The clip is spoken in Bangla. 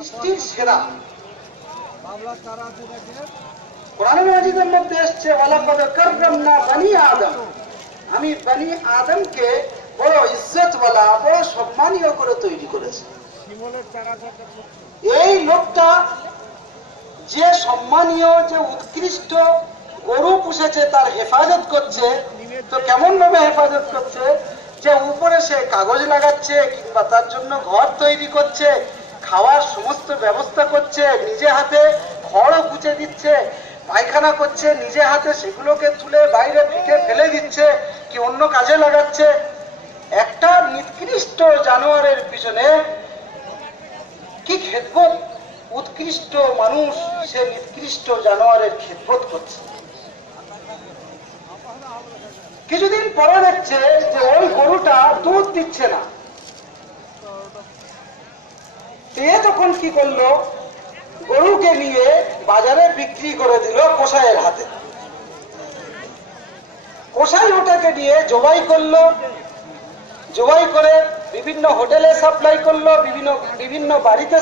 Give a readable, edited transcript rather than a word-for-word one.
সৃষ্টির সেরা কোরআনে মাজিদের মধ্যে এসছে ওয়ালাকাদ কাররামনা বনি আদম, আমি বনি আদমকে বড় ইজ্জতওয়ালা বড় সম্মানীয় করে তৈরি করেছি। এই লোকটা যে সম্মানীয় যে উৎকৃষ্ট গরু পুষেছে তার হেফাজত করছে, তো কেমন ভাবে হেফাজত করছে যে উপরে সে কাগজ লাগাচ্ছে কিংবা তার জন্য ঘর তৈরি করছে, খাওয়ার সমস্ত ব্যবস্থা করছে, নিজে হাতে খড়ও কুচে দিচ্ছে, পায়খানা করছে নিজে হাতে, সেগুলোকে তুলে বাইরে ফেঁকে ফেলে দিচ্ছে কি অন্য কাজে লাগাচ্ছে। একটা নিকৃষ্ট জানোয়ারের পিছনে কি খেদমত, উৎকৃষ্ট মানুষ সে নিকৃষ্ট জানোয়ারের খেদমত করছে। কিছুদিন পরে দেখছে যে ওই গরুটা দুধ দিচ্ছে না। সে তখন কি করলো, গরুকে নিয়ে বাজারে বিক্রি করে দিল কসাইয়ের হাতে। কসাই ওটাকে নিয়ে জবাই করলো, জবাই করে বিভিন্ন হোটেলে সাপ্লাই করলো, বিভিন্ন বাড়িতে